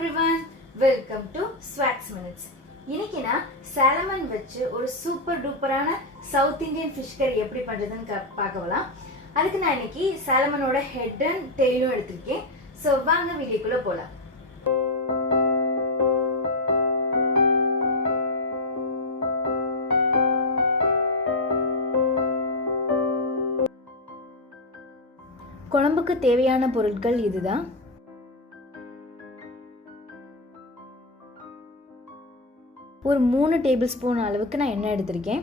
everyone, welcome to Swags Minutes. இன்னைக்கு நான் சாலமன் வச்சு ஒரு சூப்பர் டூப்பரான சவுத் இந்தியன் ஃபிஷ் கறி எப்படி பண்றதுன்னு பார்க்கலாம். அதுக்கு நான் இன்னைக்கு சாலமனோட ஹெட் அண்ட் டெயிலும் எடுத்துருக்கேன். ஸோ வாங்க வீடியோக்குள்ள போலாம். குழம்புக்கு தேவையான பொருட்கள் இதுதான். ஒரு 3 டேபிள் ஸ்பூன் அளவுக்கு நான் எண்ணெய் எடுத்திருக்கேன்.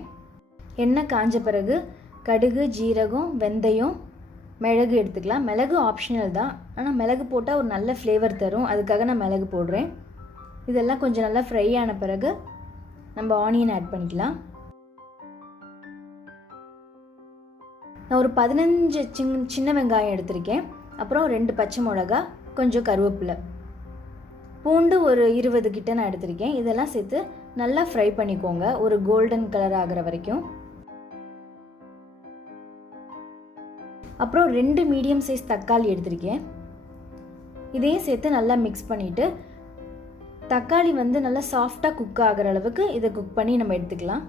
எண்ணெய் காஞ்ச பிறகு கடுகு, ஜீரகம், வெந்தயம், மிளகு எடுத்துக்கலாம். மிளகு ஆப்ஷனல் தான், ஆனால் மிளகு போட்டால் ஒரு நல்ல ஃப்ளேவர் தரும், அதுக்காக நான் மிளகு போடுறேன். இதெல்லாம் கொஞ்சம் நல்லா ஃப்ரை ஆன பிறகு நம்ம ஆனியன் ஆட் பண்ணிக்கலாம். நான் ஒரு 15 சின்ன வெங்காயம் எடுத்திருக்கேன். அப்புறம் 2 பச்சை மிளகா, கொஞ்சம் கருவேப்பிலை, பூண்டு ஒரு 20 கிட்ட நான் எடுத்திருக்கேன். இதெல்லாம் சேர்த்து நல்லா ஃப்ரை பண்ணிக்கோங்க, ஒரு கோல்டன் கலர் ஆகிற வரைக்கும். அப்புறம் 2 மீடியம் சைஸ் தக்காளி எடுத்திருக்கேன். இதையும் சேர்த்து நல்லா மிக்ஸ் பண்ணிவிட்டு, தக்காளி நல்லா சாஃப்டாக குக் ஆகிற அளவுக்கு இதை குக் பண்ணி நம்ம எடுத்துக்கலாம்.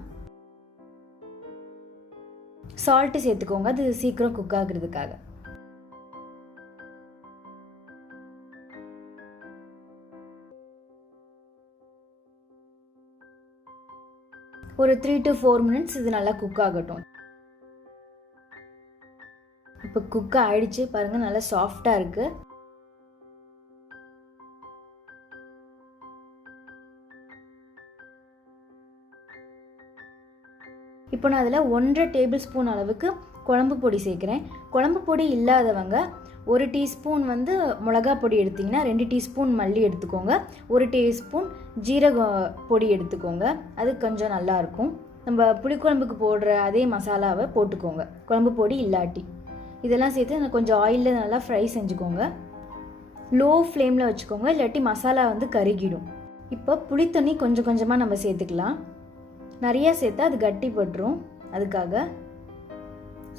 சால்ட்டு சேர்த்துக்கோங்க, அது சீக்கிரம் குக் ஆகுறதுக்காக. ஒரு 3 to 4 minutes இது நல்லா குக் ஆகட்டும். இப்போ குக் ஆயிடுச்சு பாருங்க, நல்லா சாஃப்டா இருக்கு. இப்போ நான் அதில் 1.5 டேபிள் ஸ்பூன் அளவுக்கு குழம்பு பொடி சேர்க்குறேன். குழம்பு பொடி இல்லாதவங்க 1 டீஸ்பூன் மிளகா பொடி எடுத்திங்கன்னா 2 டீஸ்பூன் மல்லி எடுத்துக்கோங்க, 1 டீஸ்பூன் ஜீரக பொடி எடுத்துக்கோங்க. அது கொஞ்சம் நல்லாயிருக்கும். நம்ம புளிக்குழம்புக்கு போடுற அதே மசாலாவை போட்டுக்கோங்க, குழம்பு பொடி இல்லாட்டி. இதெல்லாம் சேர்த்து கொஞ்சம் ஆயிலில் நல்லா ஃப்ரை செஞ்சுக்கோங்க. லோ ஃப்ளேமில் வச்சுக்கோங்க, இல்லாட்டி மசாலா கருகிடும். இப்போ புளித்தண்ணி கொஞ்சம் கொஞ்சமாக நம்ம சேர்த்துக்கலாம். நிறையா சேர்த்தா அது கட்டி பட்டுரும், அதுக்காக.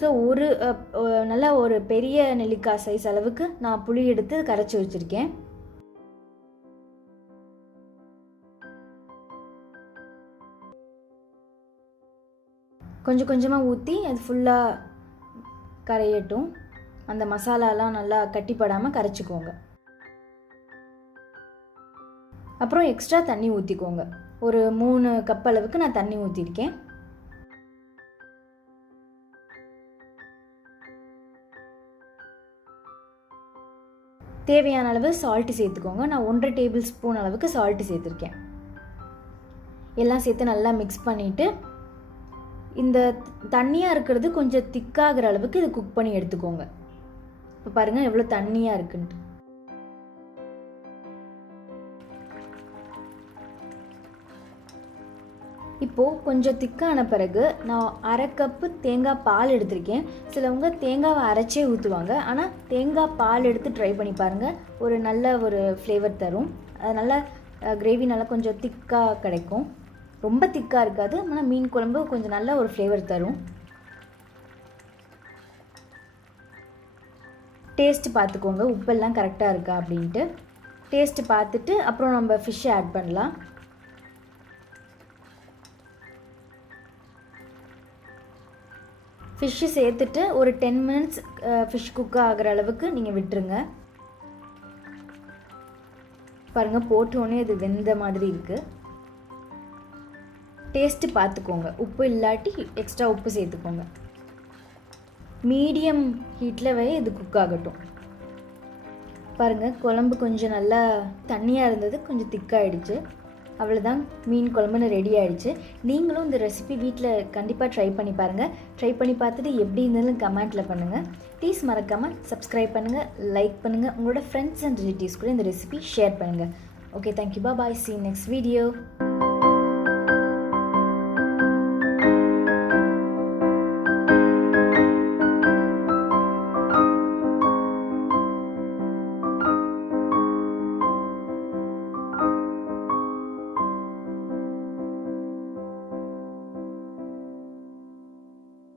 ஸோ நல்லா ஒரு பெரிய நெல்லிக்காய் சைஸ் அளவுக்கு நான் புளி எடுத்து கரைச்சி வச்சுருக்கேன். கொஞ்சம் கொஞ்சமாக ஊற்றி அது ஃபுல்லாக கரையட்டும். அந்த மசாலாலாம் நல்லா கட்டிப்படாமல் கரைச்சிக்கோங்க. அப்புறம் எக்ஸ்ட்ரா தண்ணி ஊற்றிக்கோங்க. ஒரு 3 கப் அளவுக்கு நான் தண்ணி ஊற்றிருக்கேன். தேவையான அளவு சால்ட்டு சேர்த்துக்கோங்க. நான் 1.5 டேபிள் ஸ்பூன் அளவுக்கு சால்ட்டு சேர்த்துருக்கேன். எல்லாம் சேர்த்து நல்லா மிக்ஸ் பண்ணிவிட்டு, இந்த தண்ணியாக இருக்கிறது கொஞ்சம் திக்காகிற அளவுக்கு இதை குக் பண்ணி எடுத்துக்கோங்க. இப்போ பாருங்கள் எவ்வளோ தண்ணியாக இருக்குன்ட்டு. இப்போது கொஞ்சம் திக்கான பிறகு நான் 1/2 கப்பு தேங்காய் பால் எடுத்திருக்கேன். சிலவங்க தேங்காவை அரைச்சே ஊற்றுவாங்க, ஆனால் தேங்காய் பால் எடுத்து ட்ரை பண்ணி பாருங்கள், ஒரு நல்ல ஒரு ஃப்ளேவர் தரும். அது நல்லா கிரேவி நல்லா கொஞ்சம் திக்காக கிடைக்கும், ரொம்ப திக்காக இருக்காது. ஆனால் மீன் குழம்பு கொஞ்சம் நல்ல ஒரு ஃப்ளேவர் தரும். டேஸ்ட்டு பார்த்துக்கோங்க, உப்பெல்லாம் கரெக்டாக இருக்கா அப்படின்ட்டு. டேஸ்ட்டு பார்த்துட்டு அப்புறம் நம்ம ஃபிஷ்ஷை ஆட் பண்ணலாம். ஃபிஷ்ஷு சேர்த்துட்டு ஒரு 10 minutes ஃபிஷ் குக் ஆகிற அளவுக்கு நீங்கள் விட்டுருங்க. பாருங்கள், போட்டோன்னே அது வெந்த மாதிரி இருக்குது. டேஸ்ட்டு பார்த்துக்கோங்க, உப்பு இல்லாட்டி எக்ஸ்ட்ரா உப்பு சேர்த்துக்கோங்க. மீடியம் ஹீட்டில் இது குக் ஆகட்டும். பாருங்கள், குழம்பு கொஞ்சம் நல்லா தண்ணியாக இருந்தது, கொஞ்சம் திக்காகிடுச்சு. அவ்வளோதான், மீன் குழம்புன்னு ரெடி ஆகிடுச்சு. நீங்களும் இந்த ரெசிபி வீட்டில் கண்டிப்பாக ட்ரை பண்ணி பாருங்கள். ட்ரை பண்ணி பார்த்துட்டு எப்படி இருந்தாலும் கமெண்ட்டில் பண்ணுங்கள். ப்ளீஸ் மறக்காமல் சப்ஸ்கிரைப் பண்ணுங்கள், லைக் பண்ணுங்கள், உங்களோட ஃப்ரெண்ட்ஸ் அண்ட் ரிலேட்டிவ்ஸ் கூட இந்த ரெசிபி ஷேர் பண்ணுங்கள். Okay, thank you, bye, see you next video.